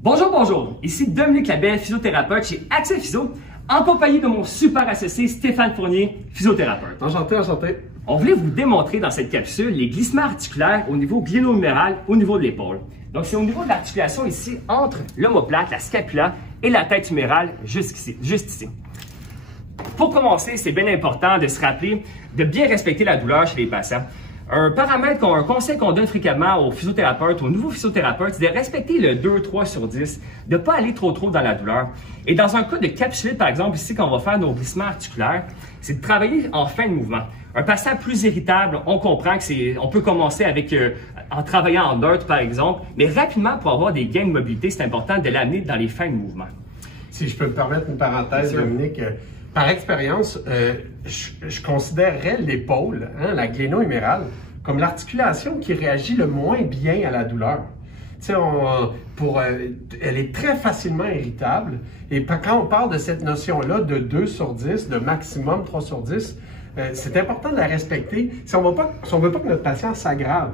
Bonjour, bonjour, ici Dominique Labelle, physiothérapeute chez Accès Physio, en compagnie de mon super associé Stéphane Fournier, physiothérapeute. Enchanté, enchanté. On voulait vous démontrer dans cette capsule les glissements articulaires au niveau gléno-huméral, au niveau de l'épaule. Donc c'est au niveau de l'articulation ici, entre l'omoplate, la scapula et la tête humérale, juste ici. Pour commencer, c'est bien important de se rappeler de bien respecter la douleur chez les patients. Un conseil qu'on donne fréquemment aux physiothérapeutes, aux nouveaux physiothérapeutes, c'est de respecter le 2-3 sur 10, de ne pas aller trop dans la douleur. Et dans un cas de capsulite, par exemple, ici, quand on va faire nos glissements articulaires, c'est de travailler en fin de mouvement. Un patient plus irritable, on comprend que on peut commencer avec, en travaillant en neutre, par exemple, mais rapidement, pour avoir des gains de mobilité, c'est important de l'amener dans les fins de mouvement. Si je peux me permettre une parenthèse, Dominique, par expérience, je considérerais l'épaule, la gléno-humérale, comme l'articulation qui réagit le moins bien à la douleur. Tu sais, elle est très facilement irritable. Et quand on parle de cette notion-là de 2 sur 10, de maximum 3 sur 10, c'est important de la respecter si on ne veut pas que notre patient s'aggrave.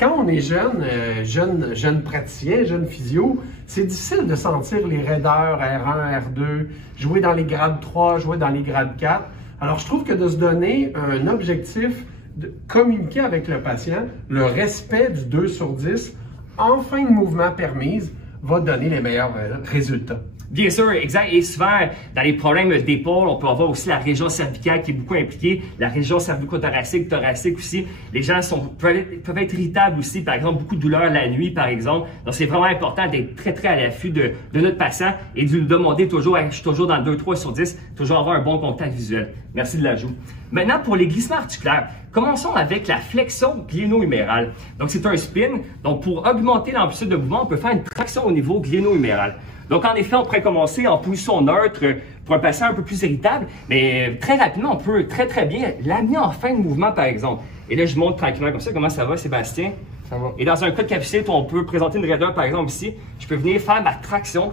Quand on est jeune praticien, jeune physio, c'est difficile de sentir les raideurs R1, R2, jouer dans les grades 3, jouer dans les grades 4. Alors, je trouve que de se donner un objectif de communiquer avec le patient, le respect du 2 sur 10, en fin de mouvement permise, va donner les meilleurs résultats. Bien sûr, exact. Et souvent, dans les problèmes d'épaule, on peut avoir aussi la région cervicale qui est beaucoup impliquée, la région cervico-thoracique, thoracique aussi. Les gens peuvent être irritables aussi, par exemple, beaucoup de douleurs la nuit, par exemple. Donc, c'est vraiment important d'être très à l'affût de notre patient et de lui demander toujours, je suis toujours dans le 2-3 sur 10, toujours avoir un bon contact visuel. Merci de l'ajout. Maintenant, pour les glissements articulaires, commençons avec la flexion gléno-humérale. Donc, c'est un spin. Donc, pour augmenter l'amplitude de mouvement, on peut faire une traction au niveau gléno-huméral. Donc, en effet, on pourrait commencer en position neutre pour un patient un peu plus irritable, mais très rapidement, on peut très bien l'amener en fin de mouvement, par exemple. Et là, je montre tranquillement comme ça. Comment ça va, Sébastien? Ça va. Et dans un cas de capsulite, on peut présenter une raideur, par exemple, ici. Je peux venir faire ma traction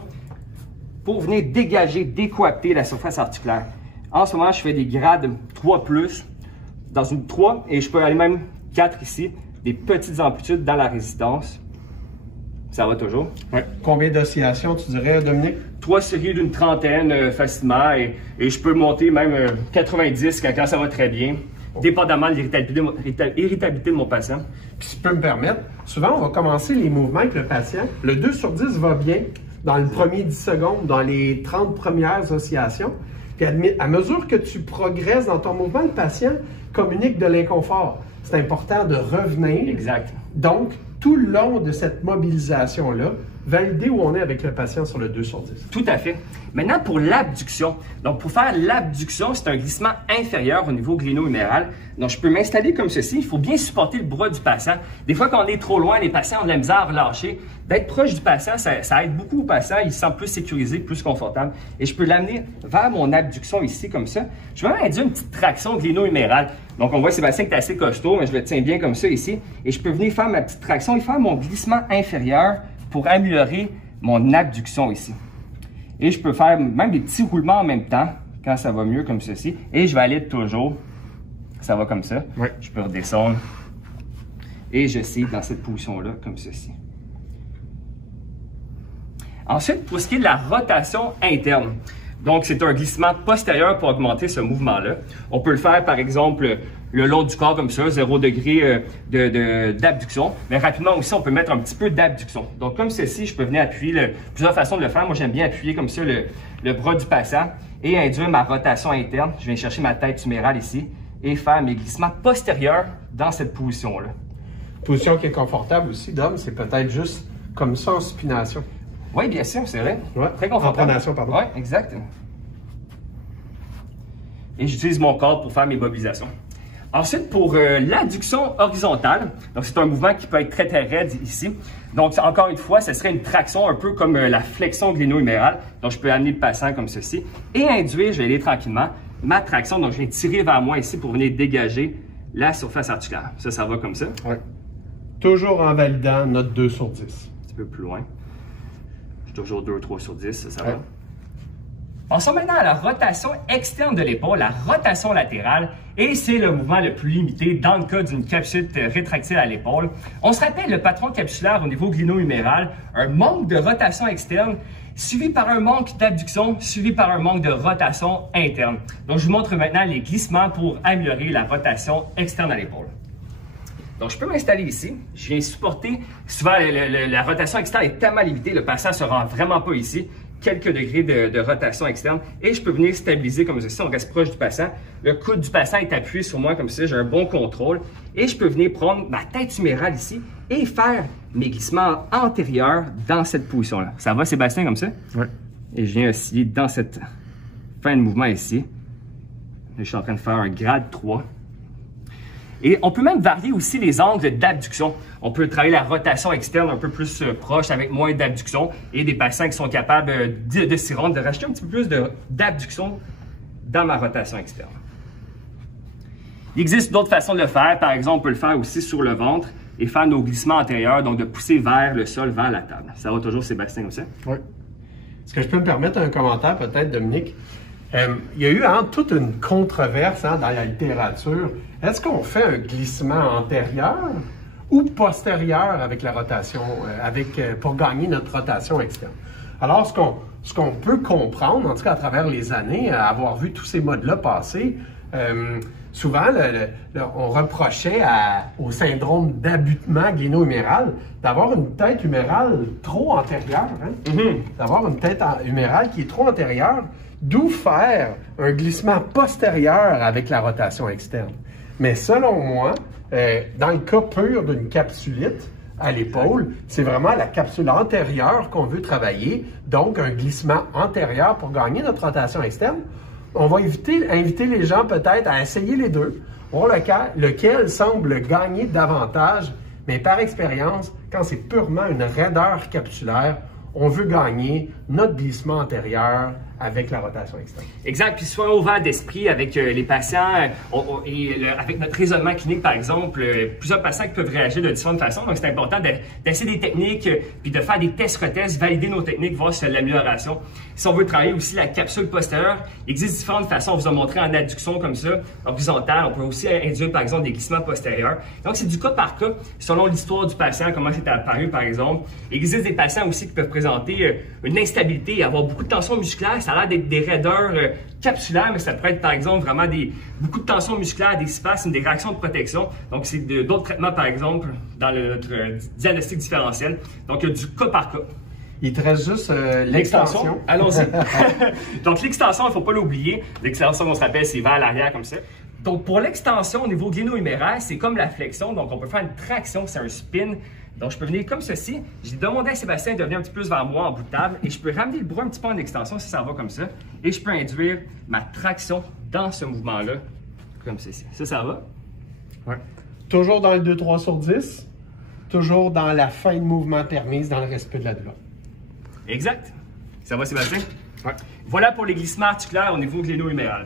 pour venir dégager, décoapter la surface articulaire. En ce moment, je fais des grades 3+, dans une 3, et je peux aller même 4 ici, des petites amplitudes dans la résistance. Ça va toujours? Oui. Combien d'oscillations, tu dirais, Dominique? 3 séries d'une trentaine facilement et je peux monter même 90 quand ça va très bien, dépendamment de l'irritabilité de mon patient. Puis, si tu peux me permettre, souvent, on va commencer les mouvements avec le patient. Le 2 sur 10 va bien dans le premier 10 secondes, dans les 30 premières oscillations. Puis, à mesure que tu progresses dans ton mouvement, le patient communique de l'inconfort. C'est important de revenir. Exact. Donc, tout le long de cette mobilisation-là, valider où on est avec le patient sur le 2 sur 10. Tout à fait. Maintenant, pour l'abduction. Donc, pour faire l'abduction, c'est un glissement inférieur au niveau gléno-huméral. Donc, je peux m'installer comme ceci. Il faut bien supporter le bras du patient. Des fois, quand on est trop loin, les patients ont de la misère à relâcher. D'être proche du patient, ça aide beaucoup au patient. Il se sent plus sécurisé, plus confortable. Et je peux l'amener vers mon abduction ici, comme ça. Je vais même induire une petite traction gléno-humérale. Donc, on voit Sébastien qui est assez costaud, mais je le tiens bien comme ça ici. Et je peux venir faire ma petite traction et faire mon glissement inférieur pour améliorer mon abduction ici. Et je peux faire même des petits roulements en même temps, quand ça va mieux comme ceci. Et je valide toujours. Ça va comme ça. Oui. Je peux redescendre. Et je signe dans cette position-là, comme ceci. Ensuite, pour ce qui est de la rotation interne. Donc, c'est un glissement postérieur pour augmenter ce mouvement-là. On peut le faire, par exemple, le long du corps comme ça, 0 degré d'abduction. Mais rapidement aussi, on peut mettre un petit peu d'abduction. Donc, comme ceci, je peux venir appuyer, plusieurs façons de le faire. Moi, j'aime bien appuyer comme ça le bras du patient et induire ma rotation interne. Je viens chercher ma tête humérale ici et faire mes glissements postérieurs dans cette position-là. Position qui est confortable aussi, Dom, c'est peut-être juste comme ça en supination. Oui, bien sûr, c'est vrai. Ouais. Très confortable. En pronation, pardon. Oui, exact. Et j'utilise mon corps pour faire mes mobilisations. Ensuite, pour l'adduction horizontale, donc c'est un mouvement qui peut être très raide ici. Donc, encore une fois, ce serait une traction un peu comme la flexion gléno-humérale. Donc, je peux amener le patient comme ceci et induire, je vais aller tranquillement, ma traction. Donc, je vais tirer vers moi ici pour venir dégager la surface articulaire. Ça va comme ça. Oui. Toujours en validant notre 2 sur 10. Un petit peu plus loin. J'ai toujours 2-3 sur 10, ça va. Passons maintenant à la rotation externe de l'épaule, la rotation latérale, et c'est le mouvement le plus limité dans le cas d'une capsule rétractile à l'épaule. On se rappelle le patron capsulaire au niveau gléno-huméral, un manque de rotation externe, suivi par un manque d'abduction, suivi par un manque de rotation interne. Donc, je vous montre maintenant les glissements pour améliorer la rotation externe à l'épaule. Donc, je peux m'installer ici. Je viens supporter. Souvent, la rotation externe est tellement limitée, le patient ne se rend vraiment pas ici. Quelques degrés de rotation externe. Et je peux venir stabiliser comme ceci. On reste proche du patient. Le coude du patient est appuyé sur moi comme ça. J'ai un bon contrôle. Et je peux venir prendre ma tête humérale ici et faire mes glissements antérieurs dans cette position-là. Ça va, Sébastien, comme ça? Oui. Et je viens osciller dans cette fin de mouvement ici. Là, je suis en train de faire un grade 3. Et on peut même varier aussi les angles d'abduction. On peut travailler la rotation externe un peu plus proche avec moins d'abduction et des patients qui sont capables de s'y rendre, de rajouter un petit peu plus d'abduction dans ma rotation externe. Il existe d'autres façons de le faire. Par exemple, on peut le faire aussi sur le ventre et faire nos glissements antérieurs, donc de pousser vers le sol, vers la table. Ça va toujours, Sébastien, comme ça? Oui. Est-ce que je peux me permettre un commentaire peut-être, Dominique? Il y a eu toute une controverse dans la littérature. Est-ce qu'on fait un glissement antérieur ou postérieur avec la rotation, pour gagner notre rotation externe? Alors, ce qu'on peut comprendre, en tout cas à travers les années, à avoir vu tous ces modes-là passer, souvent, on reprochait au syndrome d'abutement gléno-huméral d'avoir une tête humérale trop antérieure. D'avoir une tête humérale qui est trop antérieure, d'où faire un glissement postérieur avec la rotation externe. Mais selon moi, dans le cas pur d'une capsulite à l'épaule, c'est vraiment la capsule antérieure qu'on veut travailler, donc un glissement antérieur pour gagner notre rotation externe. On va inviter les gens peut-être à essayer les deux, voir lequel semble gagner davantage, mais par expérience, quand c'est purement une raideur capsulaire, on veut gagner notre glissement antérieur avec la rotation externe. Exact. Puis soyons ouverts d'esprit avec les patients avec notre raisonnement clinique, par exemple, plusieurs patients qui peuvent réagir de différentes façons. Donc, c'est important d'essayer des techniques puis de faire des tests-retests, valider nos techniques, voir si c'est de l'amélioration. Si on veut travailler aussi la capsule postérieure, il existe différentes façons. On vous a montré en adduction comme ça, horizontale. On peut aussi induire, par exemple, des glissements postérieurs. Donc, c'est du cas par cas, selon l'histoire du patient, comment c'est apparu, par exemple. Il existe des patients aussi qui peuvent présenter une instabilité et avoir beaucoup de tension musculaire. Ça a l'air d'être des raideurs capsulaires, mais ça peut être par exemple vraiment beaucoup de tension musculaire, des spasmes, des réactions de protection. Donc, c'est d'autres traitements, par exemple, dans notre diagnostic différentiel. Donc, du cas par cas. Il te reste juste l'extension. Allons-y. Donc, l'extension, il ne faut pas l'oublier. L'extension, on se rappelle, c'est vers l'arrière comme ça. Donc, pour l'extension au niveau gléno-huméraire, c'est comme la flexion. Donc, on peut faire une traction, c'est un spin. Donc, je peux venir comme ceci. J'ai demandé à Sébastien de venir un petit peu plus vers moi en bout de table et je peux ramener le bras un petit peu en extension si ça va comme ça. Et je peux induire ma traction dans ce mouvement-là, comme ceci. Ça va? Oui. Toujours dans le 2-3 sur 10. Toujours dans la fin de mouvement permise, dans le respect de la douleur. Exact. Ça va, Sébastien? Oui. Voilà pour les glissements articulaires au niveau gléno-huméral.